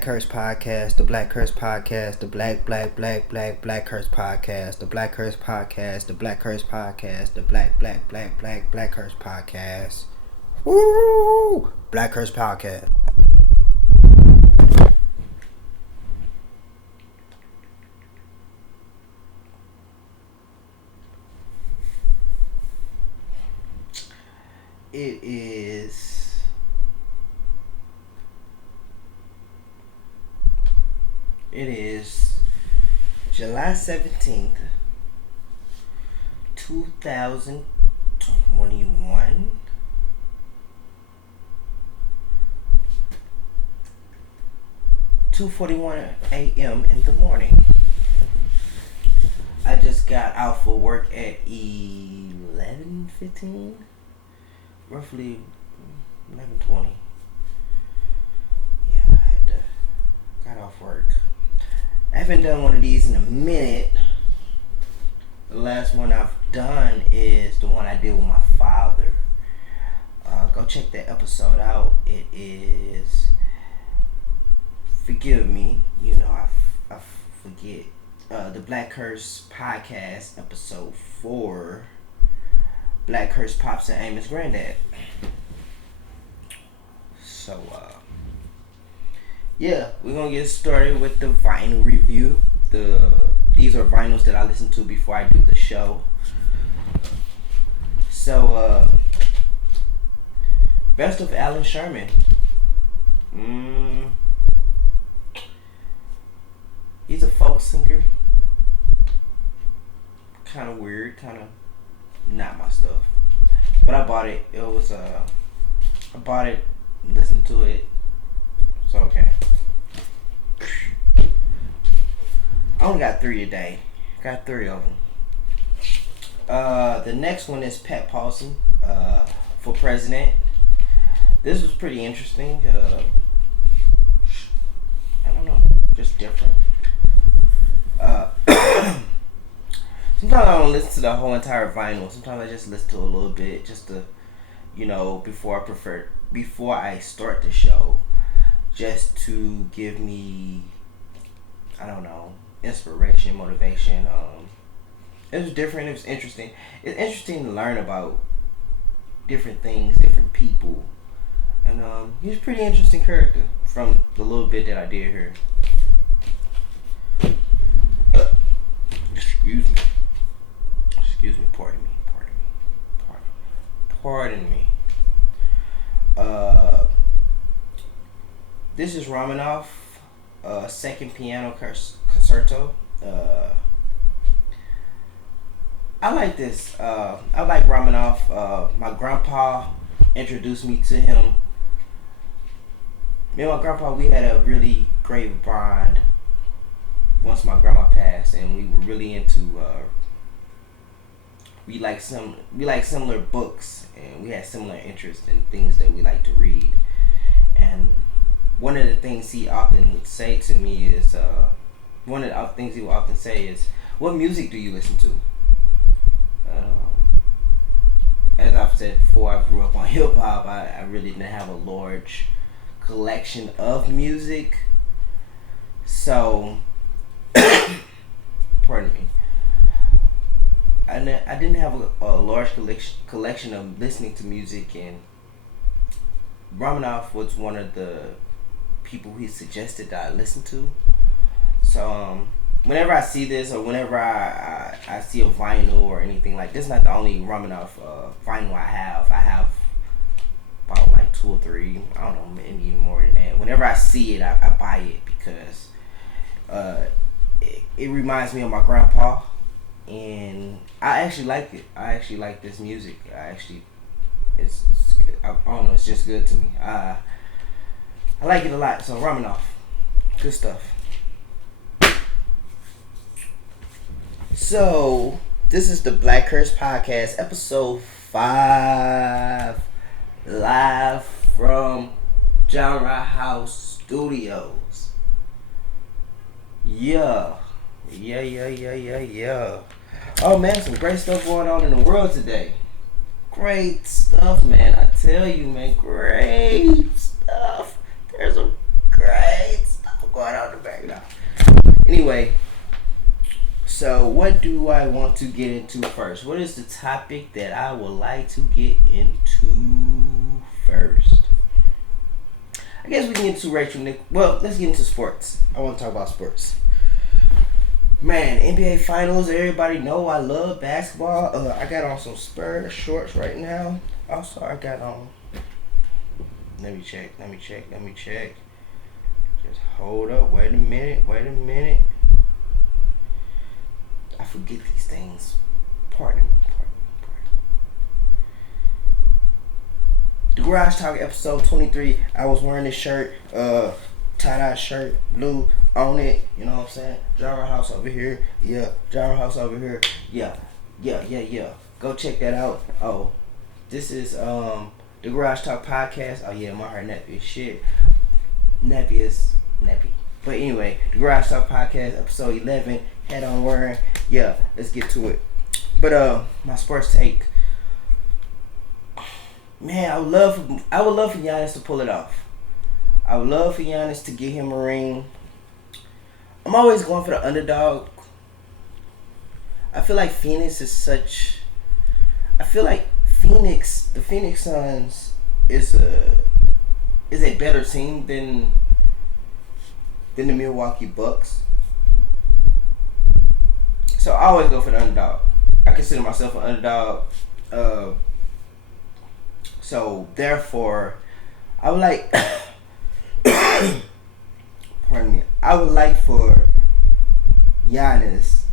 Curse podcast, the BlackCurse podcast, the BlackCurse podcast, the BlackCurse podcast, the BlackCurse podcast, the BlackCurse podcast. Woo! BlackCurse podcast. It is July 17th, 2021. (2:41 a.m. in the morning. I just got out for work at 11:15, roughly 11:20. Yeah, got off work. I haven't done one of these in a minute. The last one I've done is the one I did with my father. Go check that episode out. It is, forgive me, I forget. The BlackCurse podcast, episode 4. BlackCurse Pops and Amos Granddad. So, yeah, we're gonna get started with the vinyl review. These are vinyls that I listen to before I do the show. So, Best of Alan Sherman. He's a folk singer. Kind of weird, kind of not my stuff. But I bought it. I bought it, listened to it. It's okay. I only got 3 today. Got 3 of them. The next one is Pat Paulson for president. This was pretty interesting. I don't know, just different. Sometimes I don't listen to the whole entire vinyl. Sometimes I just listen to a little bit, just to, before I start the show, just to give me, I don't know, inspiration, motivation. It was different. It was interesting. It's interesting to learn about different things, different people, and he's a pretty interesting character from the little bit that I did hear. Excuse me, pardon me. This is Rachmaninoff, second piano concerto. I like this. I like Rachmaninoff. My grandpa introduced me to him. Me and my grandpa, we had a really great bond once my grandma passed, and we were really into we like similar books, and we had similar interests in things that we like to read. And one of the things he often would say to me is what music do you listen to? As I've said before, I grew up on hip hop. I really didn't have a large collection of music, so pardon me. I didn't have a large collection of listening to music, and Rachmaninoff was one of the people he suggested that I listen to. So whenever I see this, or whenever I see a vinyl or anything like this, not the only Rachmaninoff vinyl I have. I have about like 2 or 3. I don't know, maybe even more than that. Whenever I see it, I buy it because it reminds me of my grandpa, and I actually like it. I actually like this music. It's I don't know, it's just good to me. I like it a lot. So Rachmaninoff, good stuff. So this is the BlackCurse podcast, episode 5, live from Genre House Studios. Yeah. Oh man, some great stuff going on in the world today. Great stuff, man. I tell you, man, great stuff. There's some great stuff what do I want to get into first? What is the topic that I would like to get into first? I guess we can get into Rachel Nick. Well, let's get into sports. I want to talk about sports. Man, NBA Finals. Everybody know I love basketball. I got on some Spurs shorts right now. Also, I got on. Let me check. Just hold up. Wait a minute. I forget these things. Pardon me. The Garage Talk episode 23. I was wearing this shirt, tie-dye shirt, blue on it. You know what I'm saying? Gyro House over here. Yeah. Gyro House over here. Yeah. Go check that out. Oh, this is the Garage Talk podcast. Oh yeah, my hair nappy as shit. Nappy. But anyway, the Garage Talk podcast episode 11. Head on wearing. Yeah, let's get to it. But my sports take. Man, I would love for Giannis to pull it off. I would love for Giannis to get him a ring. I'm always going for the underdog. I feel like Phoenix is such. I feel like the Phoenix Suns is a better team than the Milwaukee Bucks. So I always go for the underdog. I consider myself an underdog. So therefore, I would like. Pardon me. I would like for Giannis.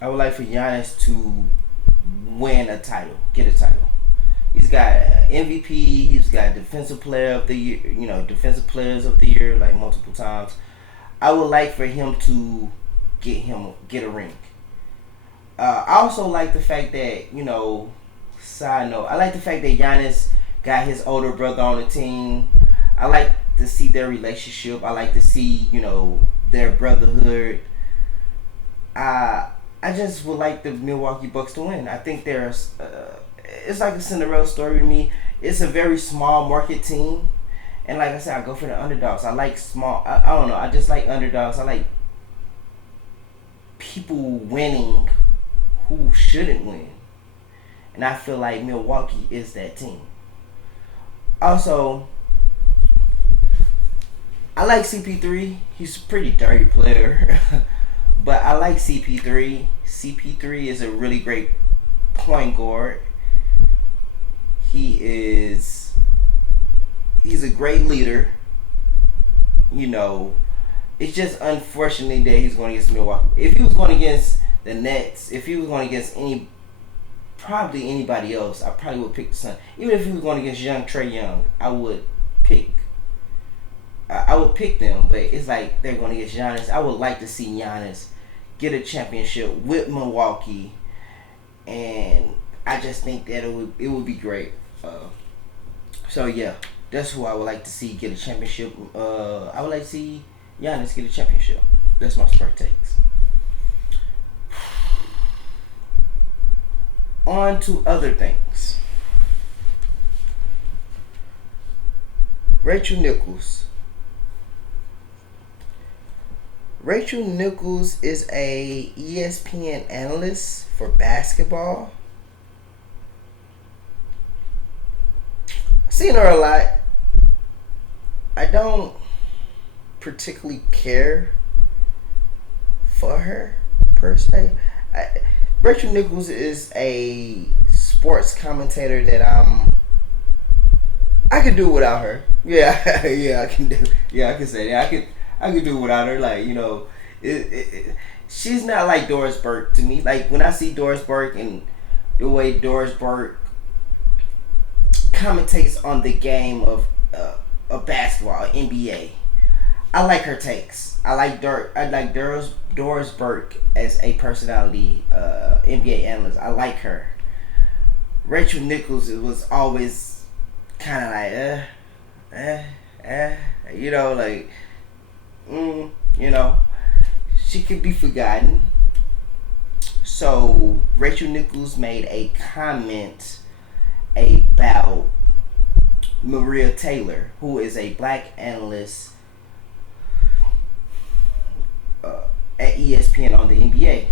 I would like for Giannis to win a title, get a title. He's got MVP. He's got Defensive Player of the Year. Defensive Players of the Year like multiple times. I would like for him to get a ring. I also like the fact that side note, I like the fact that Giannis got his older brother on the team. I like to see their relationship. I like to see their brotherhood. I just would like the Milwaukee Bucks to win. I think there's it's like a Cinderella story to me. It's a very small market team, and like I said, I go for the underdogs. I like small. I don't know. I just like underdogs. I like people winning who shouldn't win, and I feel like Milwaukee is that team. Also, I like CP3. He's a pretty dirty player. But I like CP3. CP3 is a really great point guard. He's a great leader. It's just unfortunate that he's going against Milwaukee. If he was going against the Nets, if he was going against probably anybody else, I probably would pick the Suns. Even if he was going against Trey Young, I would pick them, but it's like they're going against Giannis. I would like to see Giannis get a championship with Milwaukee, and I just think that it would be great. So yeah, that's who I would like to see get a championship. I would like to see Giannis get a championship. That's my sport takes. On to other things. Rachel Nichols. Rachel Nichols is a ESPN analyst for basketball. I've seen her a lot. I don't particularly care for her per se. Rachel Nichols is a sports commentator that I could do without her. Yeah, I can do. Yeah, I can say that. I could do without her. Like, she's not like Doris Burke to me. Like, when I see Doris Burke and the way Doris Burke commentates on the game of basketball, NBA, I like her takes. I like Doris Burke as a personality, NBA analyst. I like her. Rachel Nichols was always kind of like, she could be forgotten. So Rachel Nichols made a comment about Maria Taylor, who is a black analyst at ESPN on the NBA.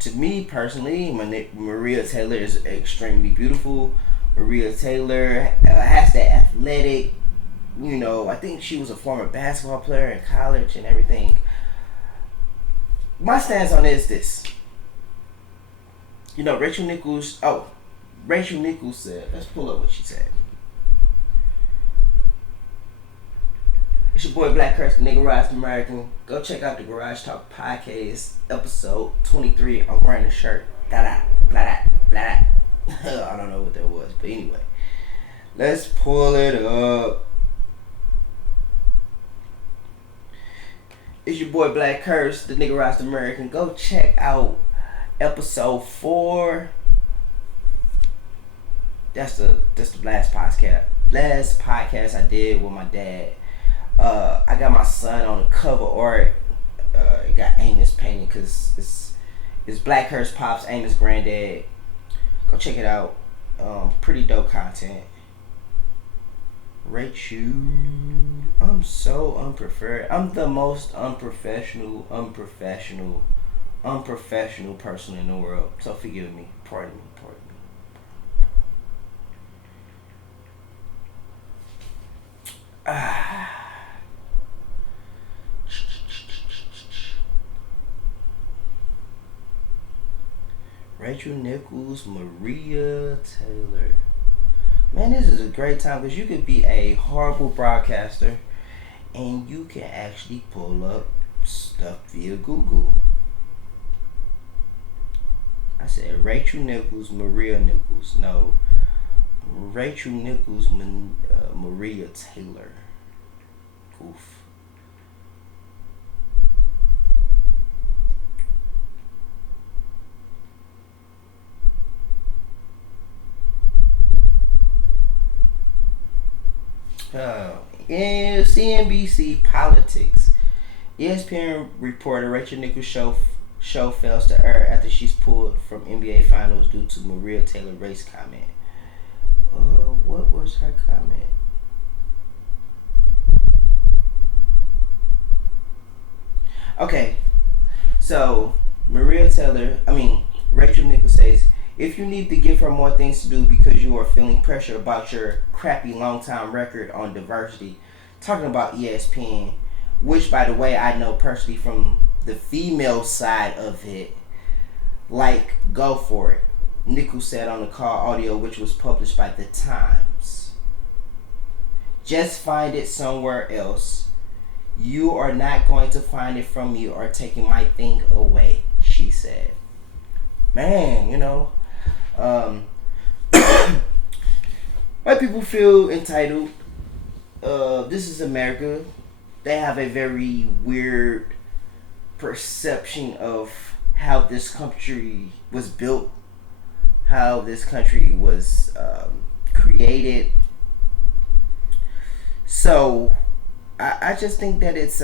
To me personally, Maria Taylor is extremely beautiful. Maria Taylor has that athletic, I think she was a former basketball player in college and everything. My stance on it is this. Rachel Nichols said, let's pull up what she said. It's your boy BlackCurse, the Nigga Rise American. Go check out the Garage Talk Podcast, episode 23. I'm wearing a shirt. Blah, blah, blah, blah, blah. I don't know what that was, but anyway. Let's pull it up. It's your boy BlackCurse, the Nigga Rise American. Go check out episode 4. That's the last podcast I did with my dad. I got my son on the cover art. It got Amos painted because it's BlackCurse Pops, Amos granddad. Go check it out. Pretty dope content. Rate you. I'm so unprepared. I'm the most unprofessional person in the world. So forgive me. Pardon me. Rachel Nichols, Maria Taylor. Man, this is a great time because you could be a horrible broadcaster and you can actually pull up stuff via Google. I said Rachel Nichols, Maria Nichols. No, Rachel Nichols, Maria Taylor. Oof. In CNBC politics, ESPN reporter Rachel Nichols' show fails to air after she's pulled from NBA Finals due to Maria Taylor race comment. What was her comment? Okay, so Rachel Nichols says, if you need to give her more things to do because you are feeling pressure about your crappy long-time record on diversity, talking about ESPN, which, by the way, I know personally from the female side of it, go for it. Nichols said on the call audio, which was published by The Times. Just find it somewhere else. You are not going to find it from me or taking my thing away, she said. Man, white people feel entitled. This is America. They have a very weird perception of how this country was built, how this country was created. So I just think that it's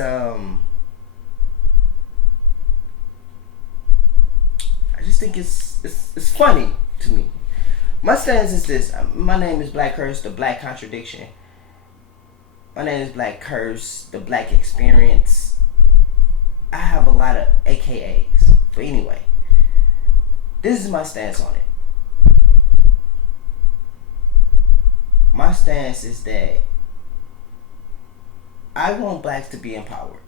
it's funny to me. My stance is this. My name is BlackCurse, the Black Contradiction. My name is BlackCurse, the Black Experience. I have a lot of AKAs. But anyway, this is my stance on it. My stance is that I want blacks to be empowered.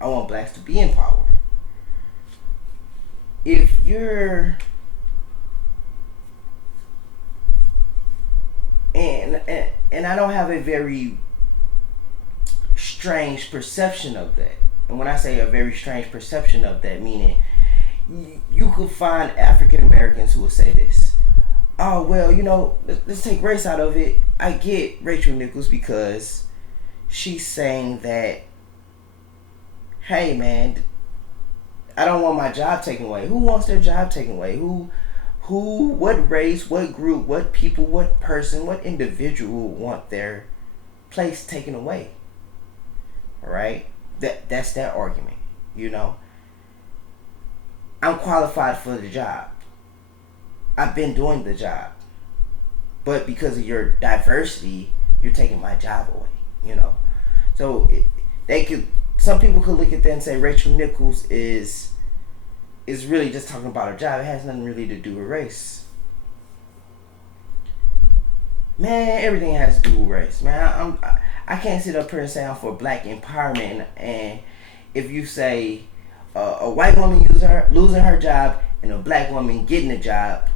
I want blacks to be in power. If you're and I don't have a very strange perception of that. And when I say a very strange perception of that, meaning you could find African Americans who will say this. Oh, well, let's take race out of it. I get Rachel Nichols because she's saying that, hey, man, I don't want my job taken away. Who wants their job taken away? What race, what group, what people, what person, what individual want their place taken away? All right? That's that argument, I'm qualified for the job. I've been doing the job. But because of your diversity, you're taking my job away, So they could. Some people could look at that and say Rachel Nichols is really just talking about her job. It has nothing really to do with race. Man, everything has to do with race. Man, I can't sit up here and say I'm for black empowerment, and if you say a white woman losing her job and a black woman getting a job,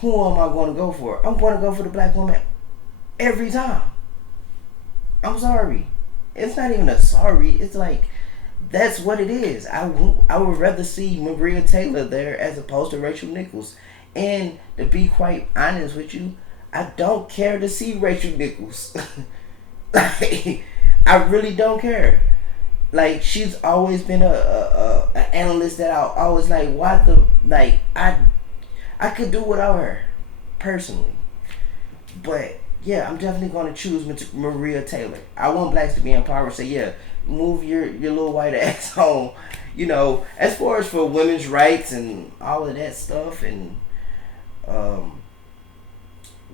who am I going to go for? I'm going to go for the black woman every time. I'm sorry. It's not even a sorry. It's like, that's what it is. I would rather see Maria Taylor there as opposed to Rachel Nichols. And to be quite honest with you, I don't care to see Rachel Nichols. Like, I really don't care. Like, she's always been an analyst that I always like. Why the like I could do without her personally, but yeah, I'm definitely going to choose Maria Taylor. I want blacks to be empowered. Say, yeah, move your little white ass home. You know, as far as for women's rights and all of that stuff, and um,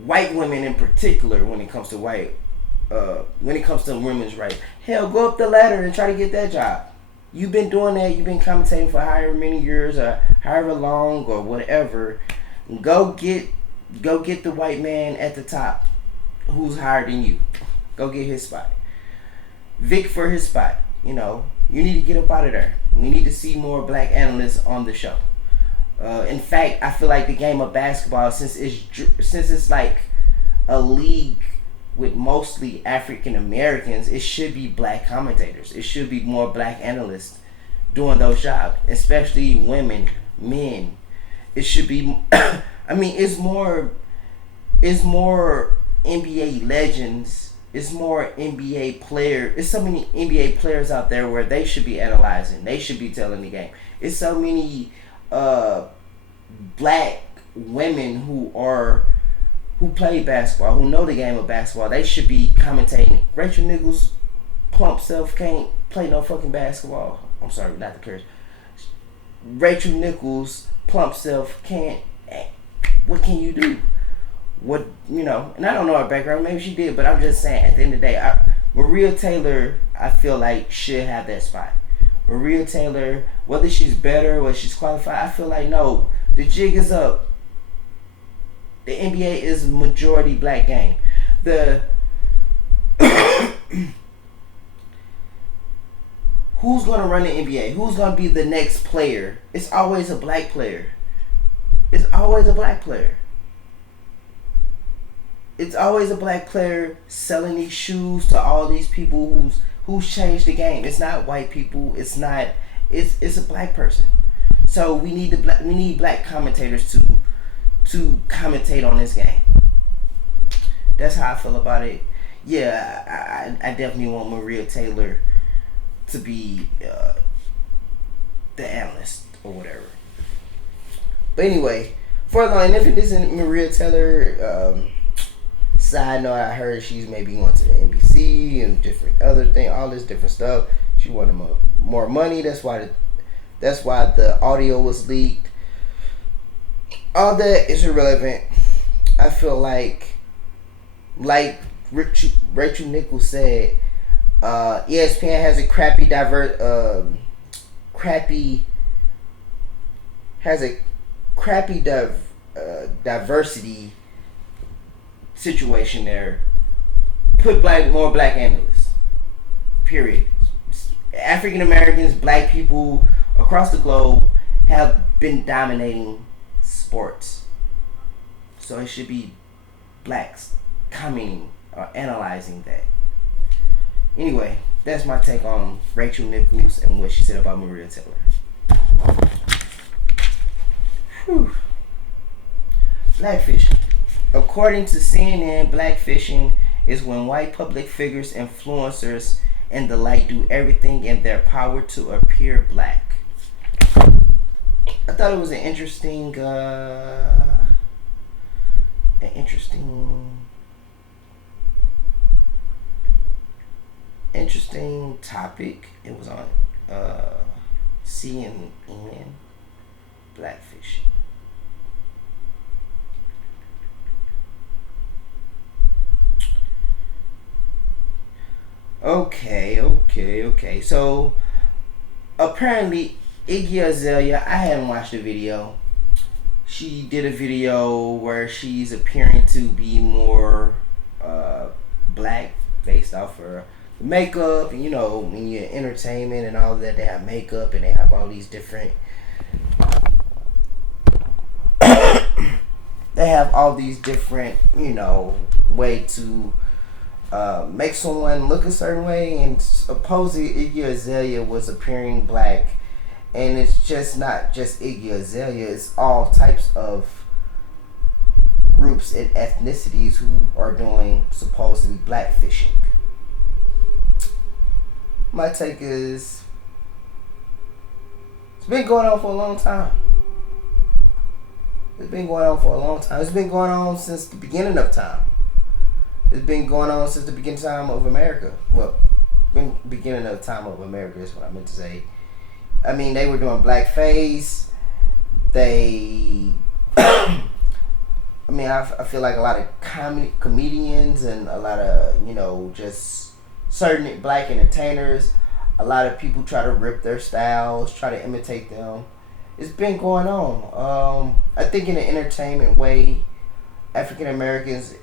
white women in particular, when it comes to when it comes to women's rights, hell, go up the ladder and try to get that job. You've been doing that. You've been commentating for however many years or however long or whatever. Go get the white man at the top who's higher than you. Go get his spot. Vic for his spot. You know, you need to get up out of there. We need to see more black analysts on the show. In fact, I feel like the game of basketball, since it's like a league with mostly African Americans, it should be black commentators. It should be more black analysts doing those jobs, especially women, men. It should be. I mean, it's more NBA legends. It's more NBA players. It's so many NBA players out there where they should be analyzing. They should be telling the game. It's so many black women who play basketball, who know the game of basketball. They should be commentating. Rachel Nichols' plump self can't play no fucking basketball. I'm sorry, not the curse. Rachel Nichols' plump self can't. What can you do? What, you know? And I don't know her background. Maybe she did, but I'm just saying. At the end of the day, Maria Taylor, I feel like should have that spot. Maria Taylor, whether she's better or she's qualified, I feel like no. The jig is up. The NBA is a majority black game. Who's gonna run the NBA? Who's gonna be the next player? It's always a black player. It's always a black player. It's always a black player selling these shoes to all these people who's changed the game. It's not white people. It's not. It's a black person. So we need black commentators to commentate on this game. That's how I feel about it. Yeah, I definitely want Maria Taylor to be the analyst or whatever. But anyway, for long, if it isn't Maria Taylor, side note, I heard she's maybe going to the NBC and different other thing, all this different stuff. She wanted more money. That's why the audio was leaked. All that is irrelevant. I feel like Rachel Nichols said, ESPN has a crappy diversity situation there. Put more black analysts. Period. African Americans, black people across the globe have been dominating sports. So it should be blacks commenting or analyzing that. Anyway, that's my take on Rachel Nichols and what she said about Maria Taylor. Whew. Blackfishing. According to CNN, blackfishing is when white public figures, influencers, and the like do everything in their power to appear black. I thought it was an interesting topic. It was on CNN, Blackfish. Okay. Okay. So apparently Iggy Azalea, I hadn't watched the video. She did a video where she's appearing to be more uh, black based off her makeup. And, when you're entertainment and all of that, they have makeup and they have all these different. They have all these different, way to make someone look a certain way, and supposedly Iggy Azalea was appearing black, and it's just not just Iggy Azalea; it's all types of groups and ethnicities who are doing supposedly blackfishing. My take is it's been going on for a long time. It's been going on for a long time. It's been going on since the beginning of time. It's been going on since the beginning time of America. Well, beginning of time of America is what I meant to say. I mean, they were doing blackface. They, I feel like a lot of comedians and a lot of, just certain black entertainers, a lot of people try to rip their styles, try to imitate them. It's been going on. I think in an entertainment way, African Americans,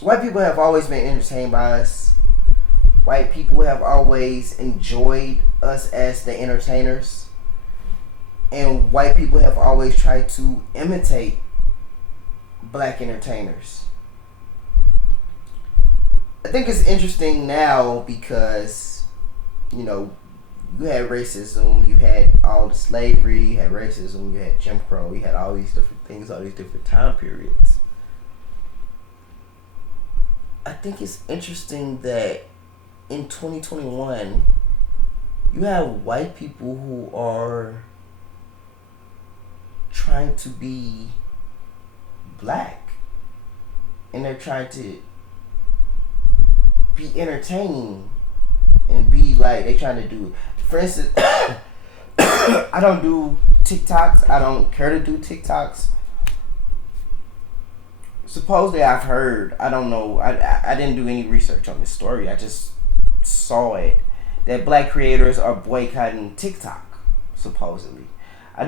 white people have always been entertained by us. White people have always enjoyed us as the entertainers. And white people have always tried to imitate black entertainers. I think it's interesting now because, you had racism, you had all the slavery, you had racism, you had Jim Crow, you had all these different things, all these different time periods. I think it's interesting that in 2021, you have white people who are trying to be black, and they're trying to be entertaining and be like they trying to do. For instance, I don't do TikToks. I don't care to do TikToks. Supposedly, I've heard. I don't know. I didn't do any research on this story. I just saw it that black creators are boycotting TikTok. Supposedly, I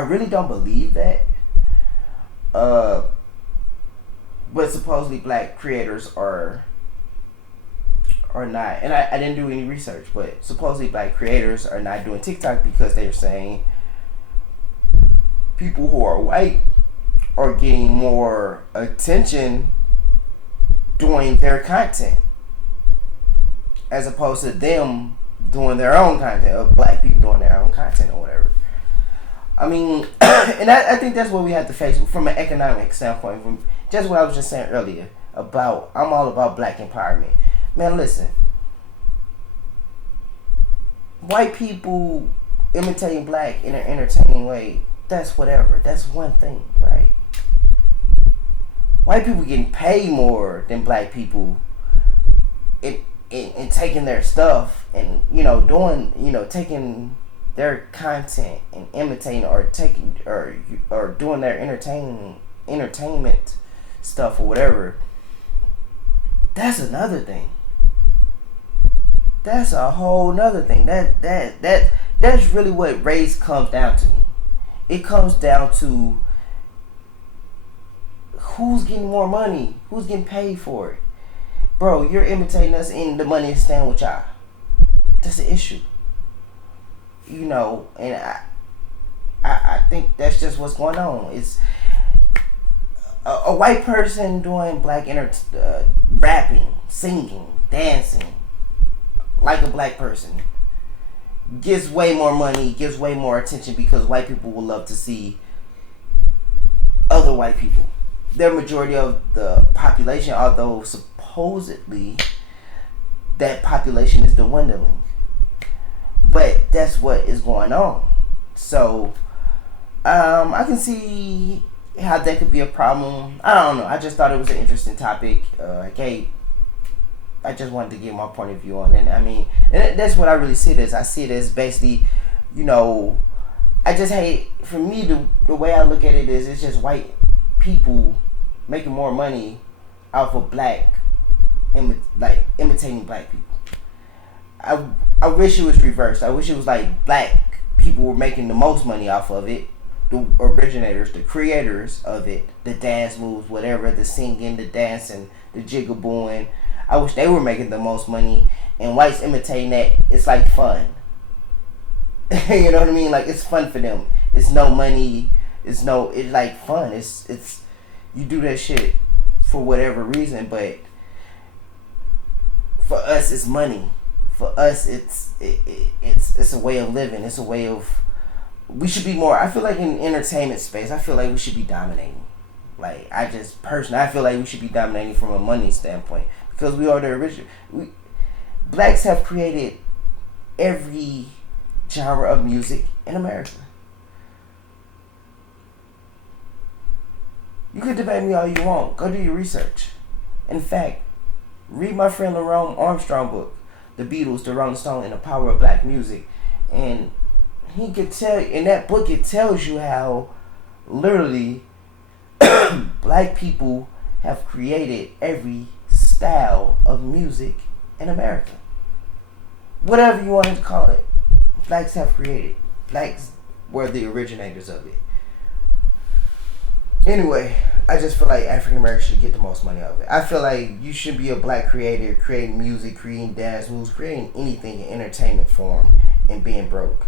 really don't believe that. But supposedly black creators are not, and I didn't do any research, but supposedly black creators are not doing TikTok because they're saying people who are white are getting more attention doing their content as opposed to them doing their own content, or black people doing their own content or whatever. I mean, and I think that's what we have to face from an economic standpoint, from just what I was just saying earlier about, I'm all about black empowerment. Man, listen. White people imitating black in an entertaining way, that's whatever. That's one thing, right? White people getting paid more than black people in taking their stuff and, doing, taking their content and imitating or taking or doing their entertainment stuff or whatever. That's another thing. That's a whole nother thing. That's really what race comes down to me. It comes down to who's getting more money, who's getting paid for it. Bro, you're imitating us and the money is staying with y'all. That's the issue. And I think that's just what's going on. It's a white person doing black rapping, singing, dancing like a black person gets way more money, gets way more attention because white people will love to see other white people. They're majority of the population, although supposedly that population is dwindling. But that's what is going on. So I can see how that could be a problem. I don't know. I just thought it was an interesting topic. I just wanted to give my point of view on it. I mean, and that's what I really see it as. I see it as basically, I just hate, for me, the way I look at it is it's just white people making more money off of black like imitating black people. I I wish it was reversed. I wish it was like black people were making the most money off of it. The originators, the creators of it, the dance moves, whatever, the singing, the dancing, the jigabooing. I wish they were making the most money, and whites imitating that. It's like fun. You know what I mean? Like it's fun for them. It's no money. It's like fun. It's you do that shit for whatever reason, but for us it's money. For us it's a way of living. It's a way of we should be more. I feel like in entertainment space, I feel like we should be dominating. Like I just personally, I feel like we should be dominating from a money standpoint because we are the original. Blacks have created every genre of music in America. You can debate me all you want. Go do your research. In fact, read my friend Lerone Armstrong book, The Beatles, The Rolling Stone, and the Power of Black Music. And he could tell, in that book it tells you how literally black people have created every style of music in America. Whatever you want to call it. Blacks have created. Blacks were the originators of it. Anyway, I just feel like African Americans should get the most money out of it. I feel like you should be a black creator, creating music, creating dance moves, creating anything in entertainment form, and being broke.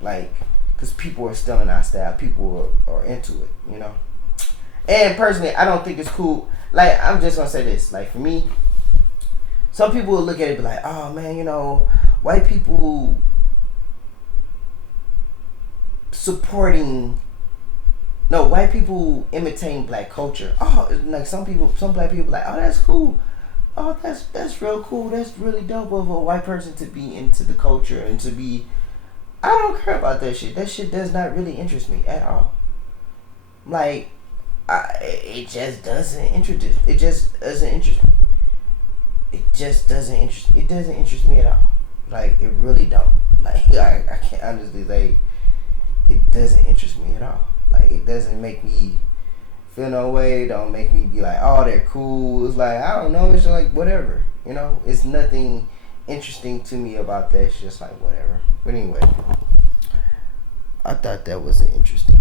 Like, because people are still in our style. People are into it, you know? And personally, I don't think it's cool. Like, I'm just going to say this. Like, for me, some people will look at it and be like, oh, man, you know, white people white people imitating black culture. Oh, like some black people like, oh, that's cool. Oh, that's real cool. That's really dope of a white person to be into the culture and to be. I don't care about that shit. That shit does not really interest me at all. Like, it just doesn't interest. It just doesn't interest me. It just doesn't interest. It doesn't interest me at all. Like, it really don't. Like, I can't honestly like. It doesn't interest me at all. Like, it doesn't make me feel no way. Don't make me be like, oh, they're cool. It's like, I don't know. It's like, whatever. You know? It's nothing interesting to me about that. It's just like, whatever. But anyway, I thought that was interesting.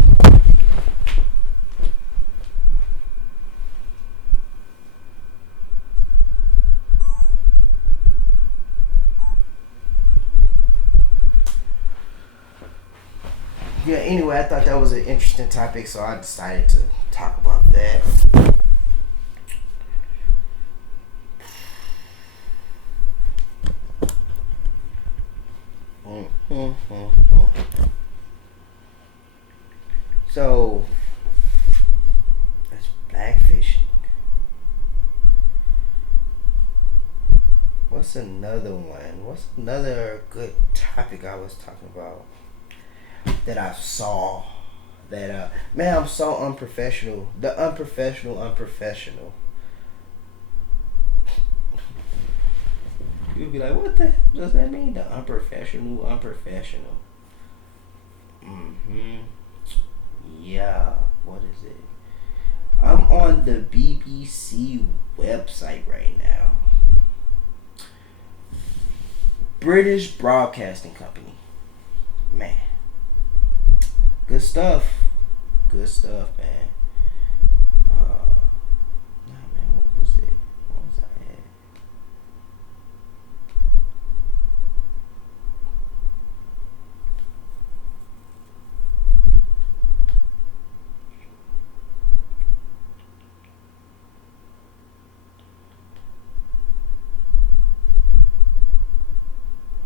Yeah, anyway, I thought that was an interesting topic, so I decided to talk about that. So, that's blackfishing. What's another one? What's another good topic I was talking about that I saw? That man, I'm so unprofessional. The unprofessional. You'll be like, what the hell does that mean? The unprofessional. Yeah. What is it? I'm on the BBC website right now. British Broadcasting Company. Man. Good stuff. Good stuff, man. Nah, man, what was it? What was I at?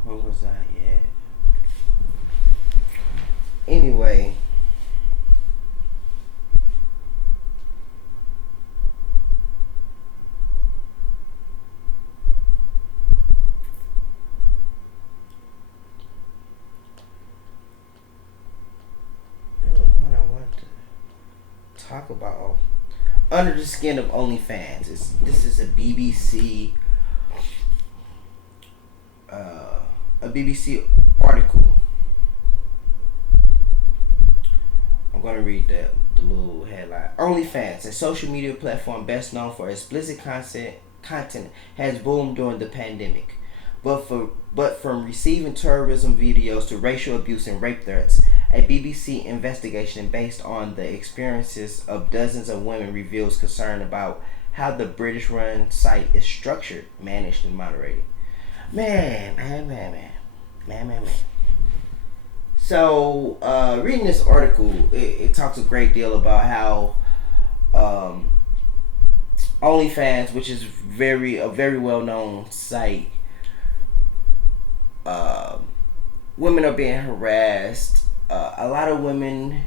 What was I at? Anyway. What I want to talk about. Under the Skin of OnlyFans. This is a BBC article. I'm going to read the little headline. OnlyFans, a social media platform best known for explicit content content has boomed during the pandemic. But from receiving terrorism videos to racial abuse and rape threats, a BBC investigation based on the experiences of dozens of women reveals concern about how the British-run site is structured, managed, and moderated. Man. So, reading this article, it talks a great deal about how OnlyFans, which is a very well known site, women are being harassed. A lot of women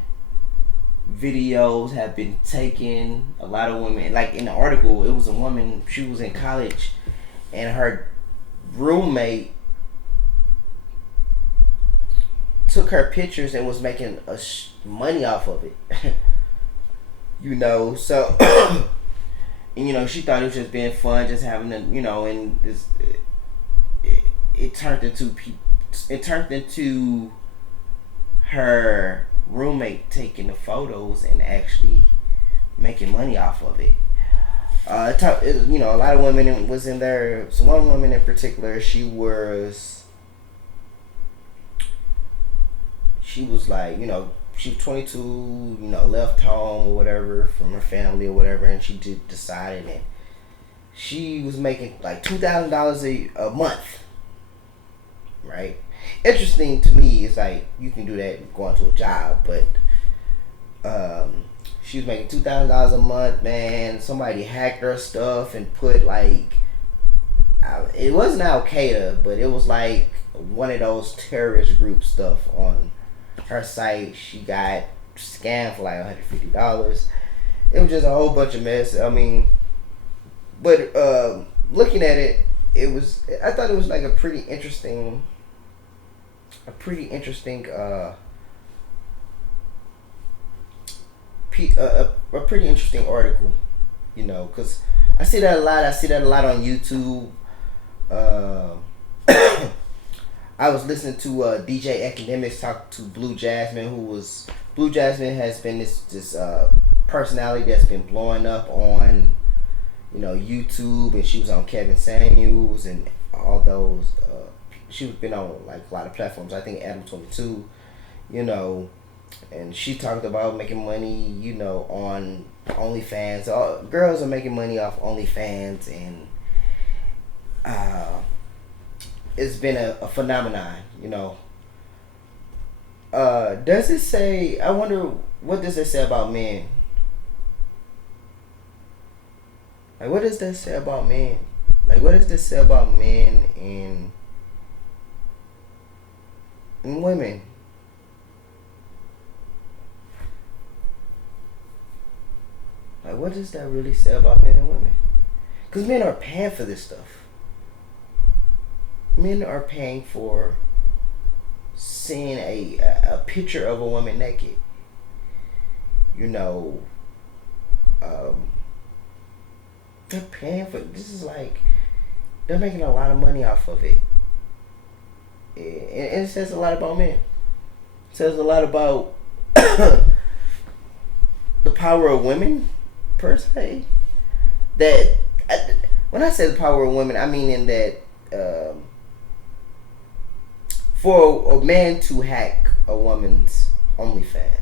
videos have been taken. A lot of women, like in the article, it was a woman. She was in college, and her roommate took her pictures and was making money off of it. So and, she thought it was just being fun, just having and this it turned into her roommate taking the photos and actually making money off of it. A lot of women was in there. So one woman in particular, she was like, she was 22, left home or whatever from her family or whatever, and she decided, and she was making like $2,000 a month, right? Interesting to me is like you can do that going to a job, but she was making $2,000 a month, man. Somebody hacked her stuff and put like, it wasn't Al Qaeda, but it was like one of those terrorist group stuff on her site. She got scammed for like $150. It was just a whole bunch of mess. I mean, but looking at it, I thought it was like a pretty interesting pretty interesting article, because I see that a lot. On YouTube. I was listening to DJ Academics talk to Blue Jasmine, Blue Jasmine has been this personality that's been blowing up on YouTube, and she was on Kevin Samuels and all those. She's been on like a lot of platforms. I think Adam 22, and she talked about making money, on OnlyFans. All girls are making money off OnlyFans, and it's been a phenomenon, Does it say? I wonder, what does it say about men? Like, what does that say about men? Like, what does this say about men and women? Like, what does that really say about men and women? Because men are paying for this stuff. Men are paying for seeing a picture of a woman naked. They're paying for this. Is like they're making a lot of money off of it. And it says a lot about men. It says a lot about the power of women, per se. When I say the power of women, I mean in that for a man to hack a woman's OnlyFans,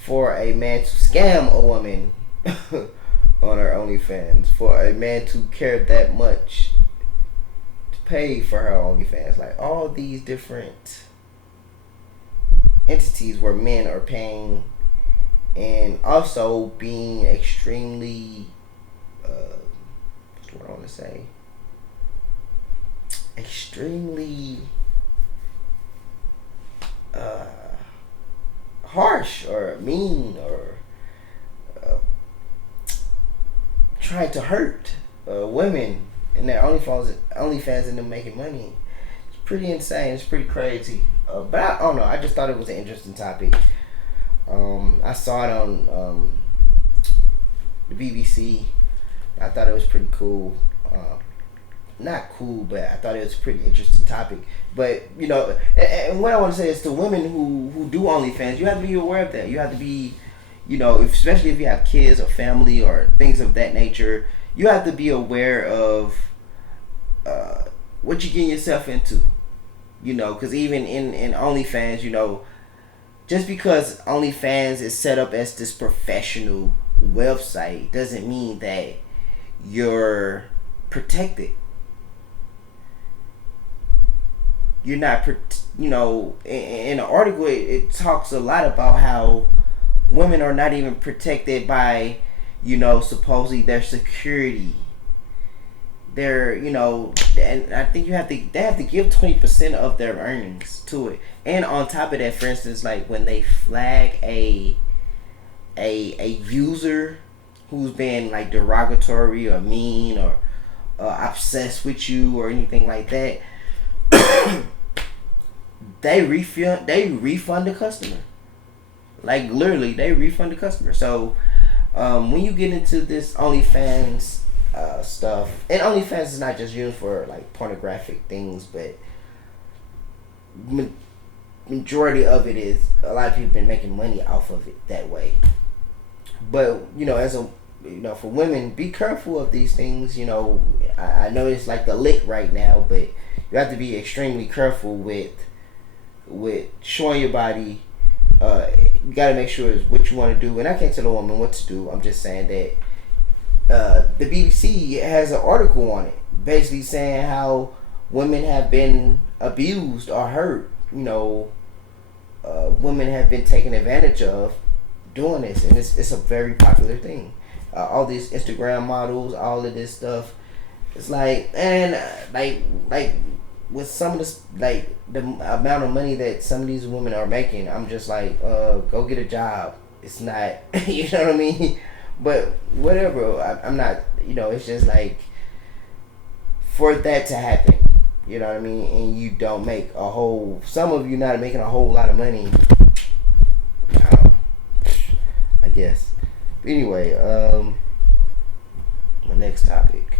for a man to scam a woman on her OnlyFans, for a man to care that much to pay for her OnlyFans, like all these different entities where men are paying, and also being extremely what's what I want to say, extremely harsh or mean or trying to hurt women in their OnlyFans and them making money. It's pretty insane. It's pretty crazy. But I don't know. I just thought it was an interesting topic. I saw it on the BBC. I thought it was pretty cool. Not cool, but I thought it was a pretty interesting topic. But and what I want to say is to women who do OnlyFans, you have to be aware of that. You have to be, especially if you have kids or family or things of that nature. you have to be aware of what you're getting yourself into. Because even in OnlyFans, just because OnlyFans is set up as this professional website doesn't mean that you're protected. You're not, in the article, it talks a lot about how women are not even protected by, supposedly their security. And I think they have to give 20% of their earnings to it. And on top of that, for instance, like when they flag a user who's been like derogatory or mean or obsessed with you or anything like that, they refund the customer. Like literally, they refund the customer. So when you get into this OnlyFans stuff, and OnlyFans is not just used for like pornographic things, but majority of it is a lot of people been making money off of it that way. But as a for women, be careful of these things. I know it's like the lick right now, but you have to be extremely careful with showing your body. You gotta make sure it's what you want to do, and I can't tell a woman what to do. I'm just saying that the BBC has an article on it, basically saying how women have been abused or hurt. Women have been taken advantage of doing this, and it's a very popular thing. All these Instagram models, all of this stuff. It's like, and like with some of this, like the amount of money that some of these women are making, I'm just like, go get a job. It's not, you know what I mean? But whatever, I'm not, it's just like, for that to happen, you know what I mean? And you don't make some of you not making a whole lot of money, I guess. But anyway, my next topic.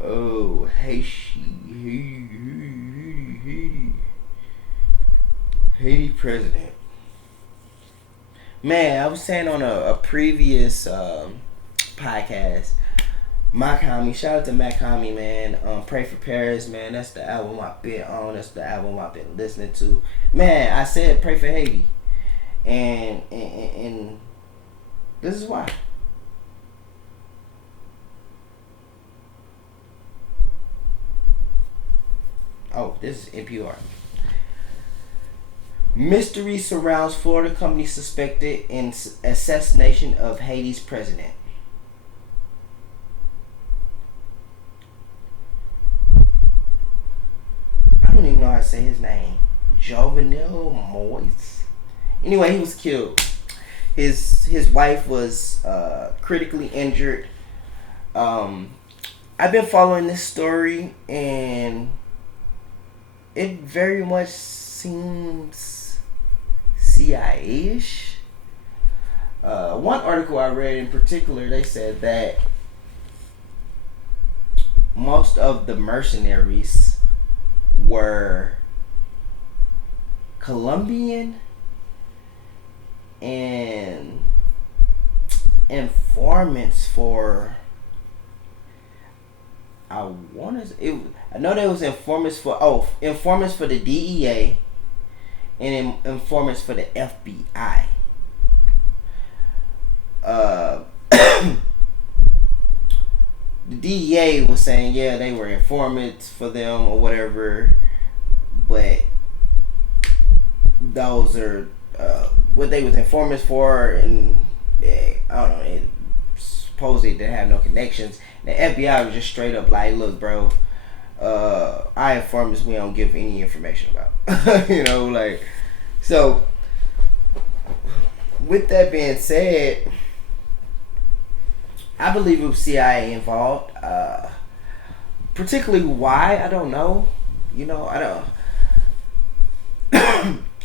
Oh, Haiti president. Man, I was saying on a previous podcast, Makami, shout out to Makami, man. Pray for Paris, man. That's the album I've been on. That's the album I've been listening to. Man, I said pray for Haiti, and this is why. Oh, this is NPR. Mystery surrounds Florida company suspected in assassination of Haiti's president. I don't even know how to say his name. Jovenel Moise. Anyway, he was killed. His wife was critically injured. I've been following this story, and it very much seems CIA-ish. One article I read in particular, they said that most of the mercenaries were Colombian and informants for, I know there was informants for the DEA and informants for the FBI. The DEA was saying, yeah, they were informants for them or whatever, but those are what they was informants for, and I don't know, supposedly they have no connections. The FBI was just straight up like, look, bro, our informants we don't give any information about. So with that being said, I believe it was CIA involved. Particularly why, I don't know. I don't.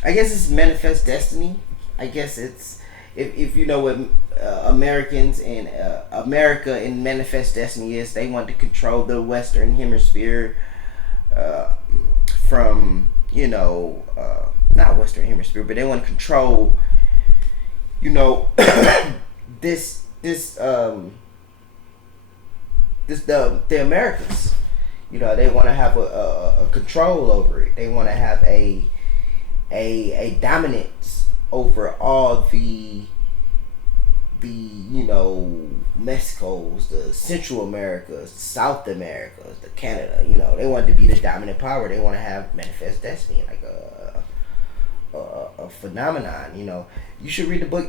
I guess it's manifest destiny. I guess it's if you know what Americans and America in manifest destiny is, they want to control the Western Hemisphere from not Western Hemisphere, but they want to control, you know, this the Americas. You know, they want to have a control over it. They want to have a dominance over all the Mexicos, the Central Americas, South Americas, the Canada. You know, they want to be the dominant power. They want to have manifest destiny, like a phenomenon. You know, you should read the book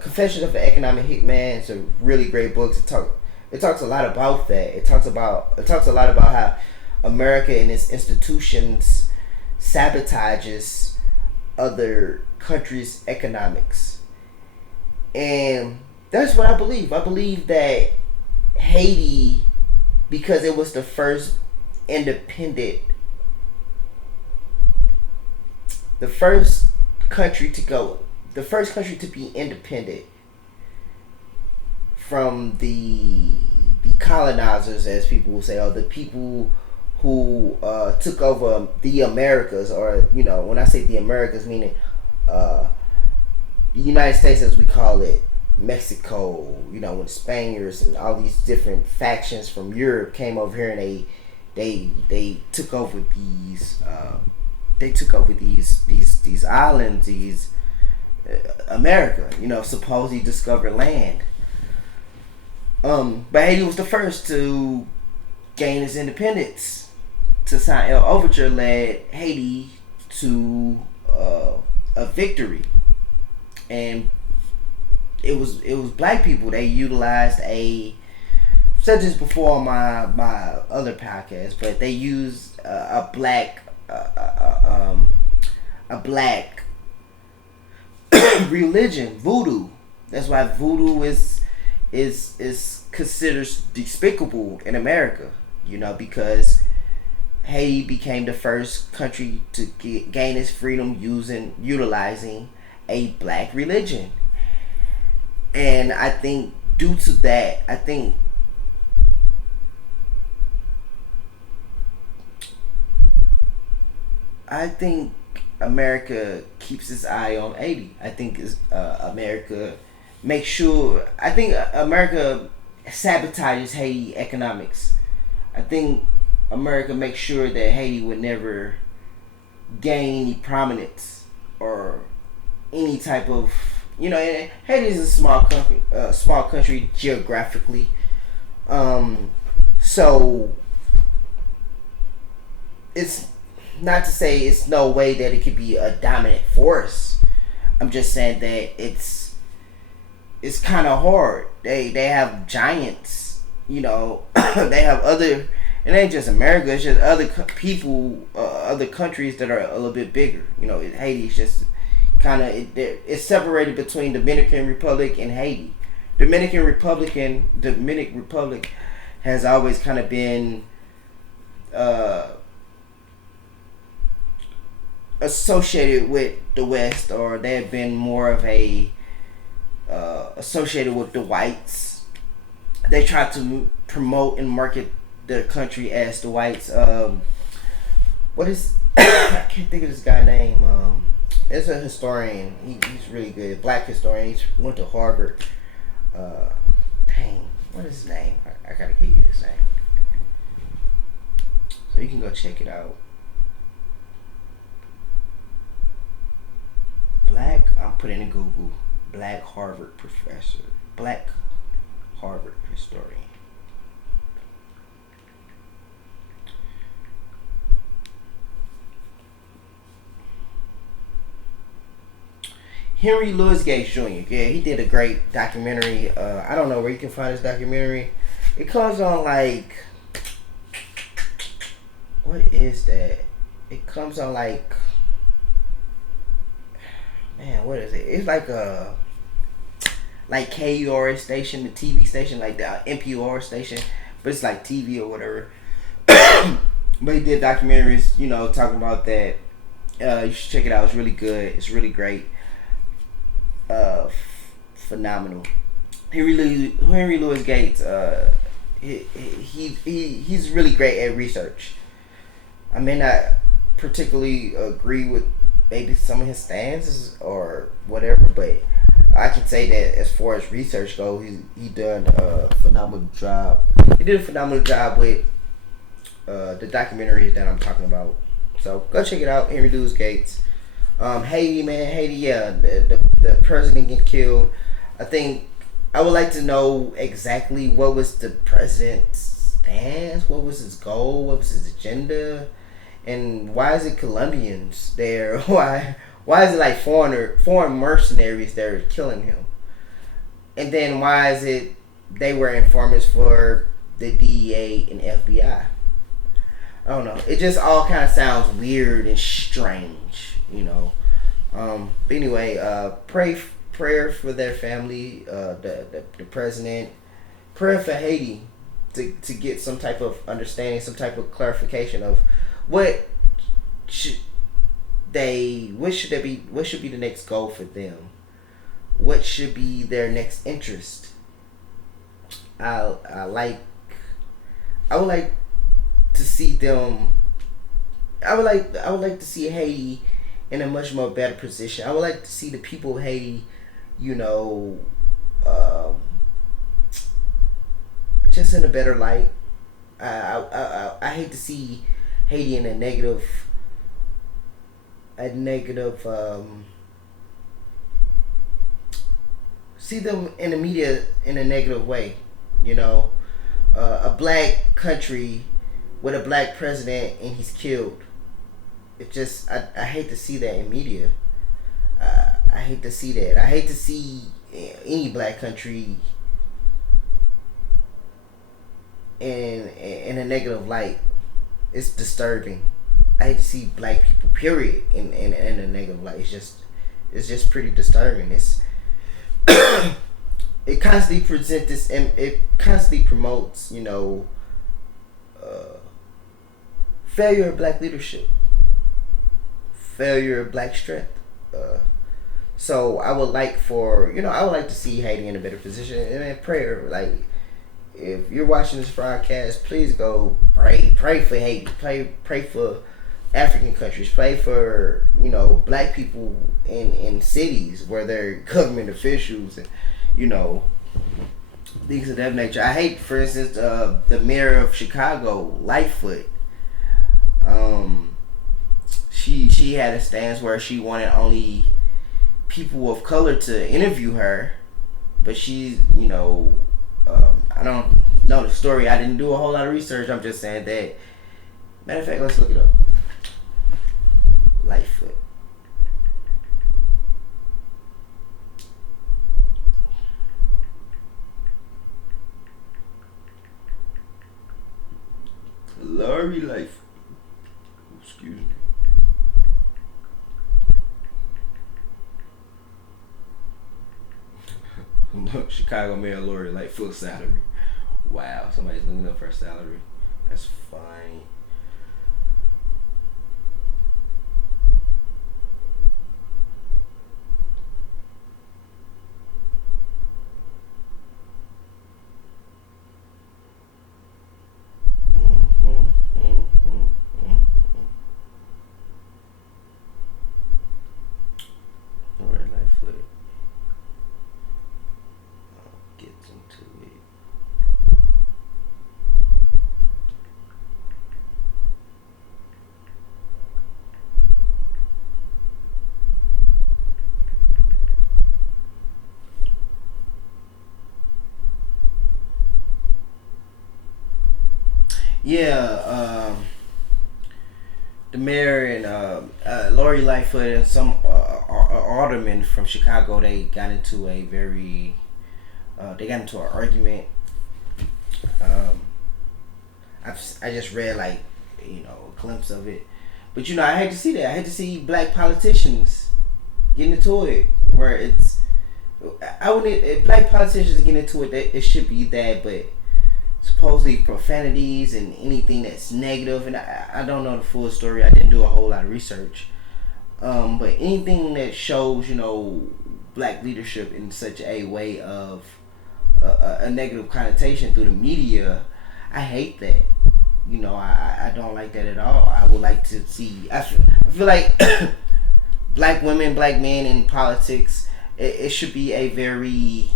Confessions of an Economic Hitman. It's a really great book. It talks a lot about that. It talks a lot about how America and its institutions sabotages other countries' economics. And that's what I believe. I believe that Haiti, because it was the first country to be independent from the colonizers, as people will say, or the people who took over the Americas, or when I say the Americas, meaning the United States, as we call it, Mexico. When the Spaniards and all these different factions from Europe came over here, and they took over these these islands, these America. Supposedly discovered land. But Haiti was the first to gain its independence. Toussaint Overture led Haiti to a victory, and it was black people. They utilized said this before on my other podcast, but they used a black religion, voodoo. That's why voodoo is considered despicable in America. Because Haiti became the first country to gain its freedom utilizing a black religion. And I think due to that, I think America keeps its eye on Haiti. I think America makes sure. I think America sabotages Haiti economics. I think America makes sure that Haiti would never gain any prominence or any type of, Haiti is a small country geographically. So it's not to say it's no way that it could be a dominant force. I'm just saying that it's kind of hard. They have giants, they have other. It ain't just America. It's just other people, other countries that are a little bit bigger. Haiti is just kind of it's separated between Dominican Republic and Haiti. Dominican Republic has always kind of been associated with the West, or they have been more of a associated with the whites. They try to promote and market their country as the whites. What is I can't think of this guy's name. It's a historian. He's really good. Black historian. He went to Harvard. What is his name? I gotta give you his name, so you can go check it out. I'm putting in Google. Black Harvard professor. Black Harvard historian. Henry Louis Gates Jr. Yeah, he did a great documentary. I don't know where you can find this documentary. It comes on what is that? It comes on man, what is it? It's like KURS station, the TV station, like the NPR station, but it's like TV or whatever. But he did documentaries, talking about that. You should check it out. It's really good. It's really great. Phenomenal. Henry Louis Gates. He's really great at research. I may not particularly agree with maybe some of his stances or whatever, but I can say that as far as research goes, he done a phenomenal job. He did a phenomenal job with the documentaries that I'm talking about. So go check it out. Henry Louis Gates. Haiti, man, Haiti. Yeah, the president get killed. I think I would like to know exactly what was the president's stance. What was his goal? What was his agenda? And why is it Colombians there? Why is it like foreign mercenaries that are killing him? And then why is it they were informants for the DEA and FBI? I don't know. It just all kind of sounds weird and strange, you know. But anyway, prayer for their family, the president, prayer for Haiti to get some type of understanding, some type of clarification of what should what should be the next goal for them, what should be their next interest. I like I would like to see them. I would like to see Haiti in a much more better position. I would like to see the people of Haiti, you know, um, just in a better light. I hate to see Haiti in a negative see them in the media in a negative way. You know, a black country with a black president and he's killed. It just I hate to see that in media. I hate to see that. I hate to see any black country in a negative light. It's disturbing. I hate to see black people period in a negative light. It's just pretty disturbing. It's it constantly presents this and it constantly promotes, you know, failure of black leadership, failure of black strength. So I would like I would like to see Haiti in a better position. And in prayer, like if you're watching this broadcast, please go pray for Haiti, pray for African countries, pray for black people in cities where they're government officials and things of that nature. I hate, for instance, the mayor of Chicago, Lightfoot. She had a stance where she wanted only people of color to interview her, but she's I don't know the story. I didn't do a whole lot of research. I'm just saying that. Matter of fact, let's look it up. Lightfoot. Lori Lightfoot. Excuse me. Chicago Mayor Lori Lightfoot salary. Wow, somebody's looking up her salary. That's fine. Lori Lightfoot gets into it. Yeah, the mayor and Lori Lightfoot and some aldermen from Chicago, they got into a very they got into an argument. Um, I just read a glimpse of it, but I hate to see that. I hate to see black politicians getting into it where it's. I wouldn't. If black politicians get into it, it should be that, but supposedly profanities and anything that's negative, and I don't know the full story. I didn't do a whole lot of research. But anything that shows, black leadership in such a way of a negative connotation through the media, I hate that. I don't like that at all. I would like to see. I feel like black women, black men in politics, it should be a very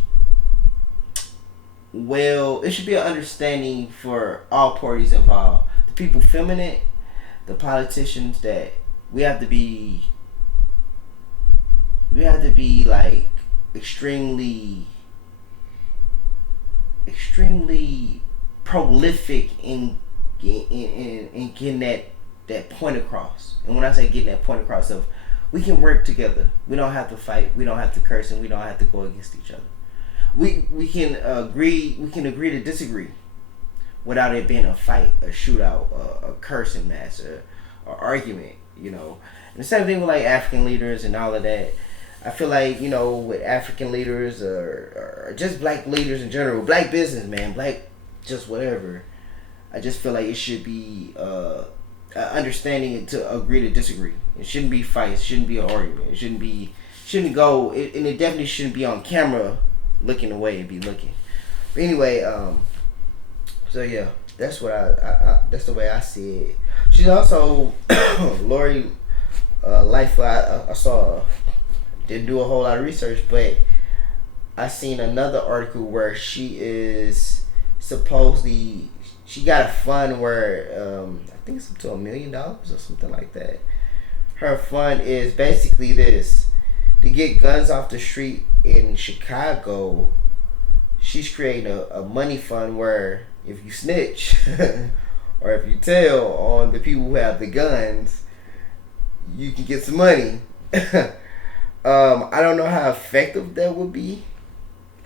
it should be an understanding for all parties involved. The people filming it, the politicians, that we have to be like extremely prolific in getting that point across. And when I say getting that point across, of we can work together. We don't have to fight. We don't have to curse, and we don't have to go against each other. We can agree. We can agree to disagree without it being a fight, a shootout, a cursing match, or argument. And the same thing with like African leaders and all of that. I feel like, with African leaders or just black leaders in general, black businessmen, black just whatever, I just feel like it should be understanding to agree to disagree. It shouldn't be fights. It shouldn't be an argument. It shouldn't go, and it definitely shouldn't be on camera looking away and be looking. But anyway, so yeah, that's what that's the way I see it. She's also Lori Lightfoot. I saw. Didn't do a whole lot of research, but I seen another article where she is supposedly, she got a fund where I think it's up to $1 million or something like that. Her fund is basically this: to get guns off the street in Chicago. She's creating a money fund where if you snitch or if you tell on the people who have the guns, you can get some money. I don't know how effective that would be.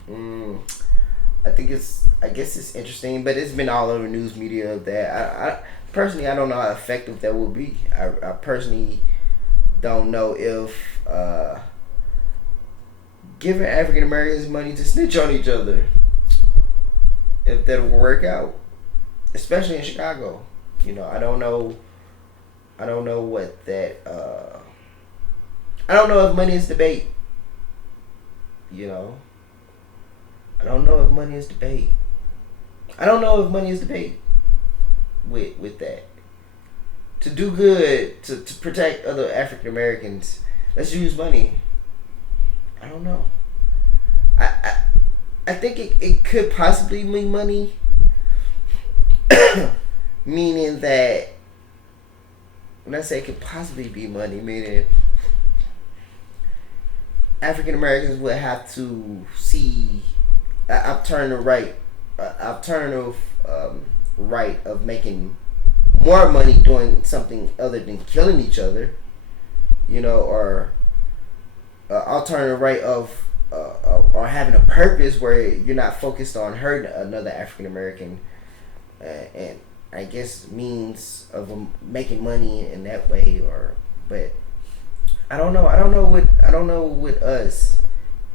I guess it's interesting, but it's been all over news media that I personally, I don't know how effective that would be. I personally don't know if giving African Americans money to snitch on each other, if that will work out, especially in Chicago. I don't know what that. I don't know if money is debate. I don't know if money is debate. I don't know if money is debate with that. To do good, to protect other African Americans, let's use money. I don't know. I think it could possibly mean money. Meaning that, when I say it could possibly be money, meaning African Americans would have to see an alternative right of making more money doing something other than killing each other, or alternative right of or having a purpose where you're not focused on hurting another African American, and I guess means of making money in that way. But I don't know with us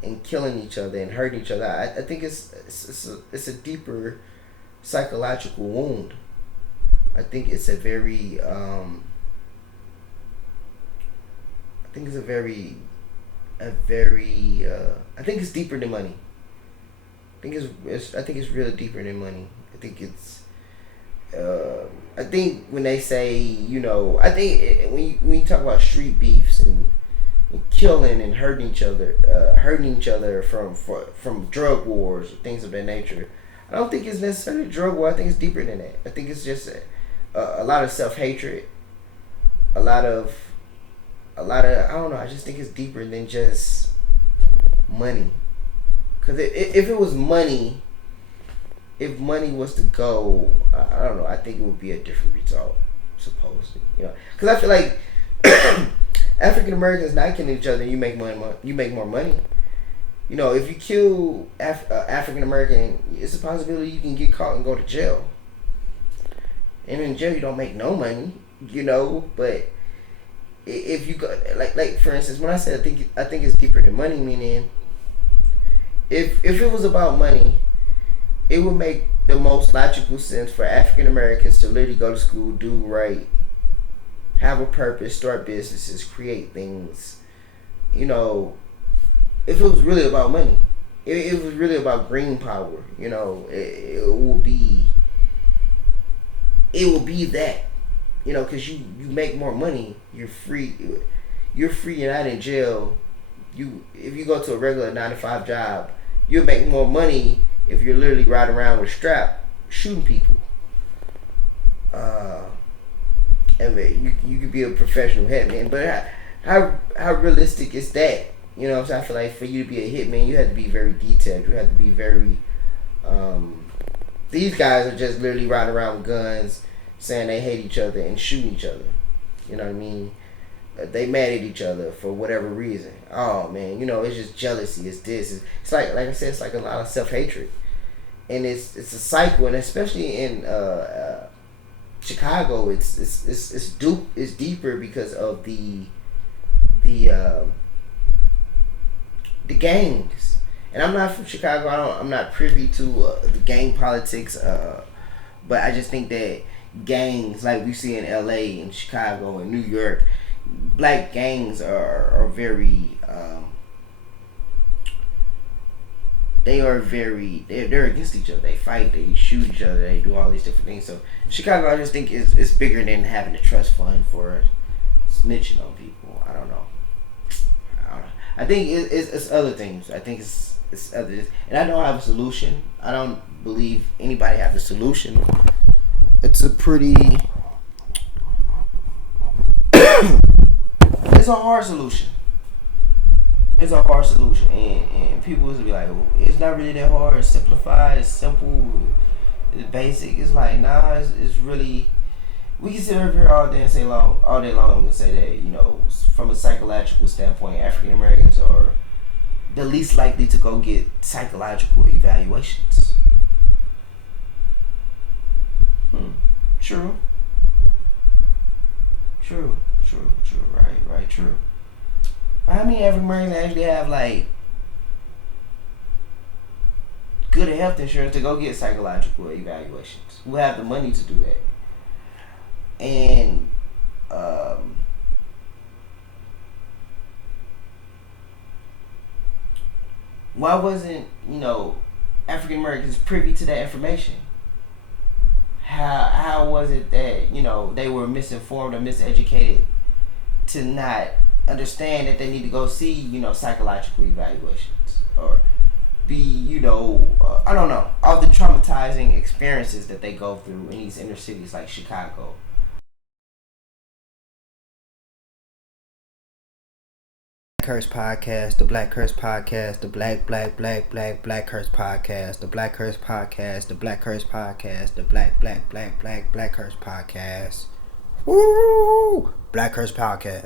and killing each other and hurting each other. I think it's a deeper psychological wound. I think it's a very I think it's deeper than money. I think it's really deeper than money. I think when they say, I think when you talk about street beefs and killing and hurting each other from drug wars or things of that nature, I don't think it's necessarily a drug war. I think it's deeper than that. I think it's just a lot of self-hatred, a lot of I don't know. I just think it's deeper than just money. Because if it was money. If money was to go, I don't know. I think it would be a different result, supposedly. Because I feel like African Americans not killing each other, you make money. You make more money. If you kill African American, it's a possibility you can get caught and go to jail. And in jail, you don't make no money. But if you go like for instance, when I said I think it's deeper than money, meaning if it was about money, it would make the most logical sense for African Americans to literally go to school, do right, have a purpose, start businesses, create things. If it was really about money, it was really about green power. It will be that. Because you make more money, you're free. you're free and not in jail. If you go to a regular 9 to 5 job, you'll make more money if you're literally riding around with a strap shooting people. And you could be a professional hitman, but how realistic is that? You know what I'm saying? I feel like for you to be a hitman, you have to be very detailed. You have to be very. These guys are just literally riding around with guns, saying they hate each other and shooting each other. You know what I mean? They mad at each other for whatever reason. Oh man, you know, it's just jealousy. It's this. It's like I said, it's like a lot of self hatred, and it's a cycle, and especially in Chicago, it's deeper because of the gangs. And I'm not from Chicago. I'm not privy to the gang politics. But I just think that gangs, like we see in L.A. and Chicago and New York, black gangs are very. They're against each other. They fight. They shoot each other. They do all these different things. So Chicago, I just think it's bigger than having a trust fund for snitching on people. I don't know. I think it's other things. I think it's other, and I don't have a solution. I don't believe anybody has a solution. It's a pretty. It's a hard solution. It's a hard solution, and people will be like, well, it's not really that hard. It's simplified. It's simple. It's basic. It's like, nah. It's really. We can sit over here all day long and say that, you know, from a psychological standpoint, African Americans are the least likely to go get psychological evaluations. True. Right, true. But how many African Americans actually have, like, good health insurance to go get psychological evaluations? Who have the money to do that? And why wasn't, you know, African Americans privy to that information? How was it that, you know, they were misinformed or miseducated to not understand that they need to go see, you know, psychological evaluations or be, you know, I don't know, all the traumatizing experiences that they go through in these inner cities like Chicago. Curse podcast, the BlackCurse podcast, the BlackCurse podcast, the BlackCurse podcast, the BlackCurse podcast, the BlackCurse podcast. Woo! BlackCurse podcast.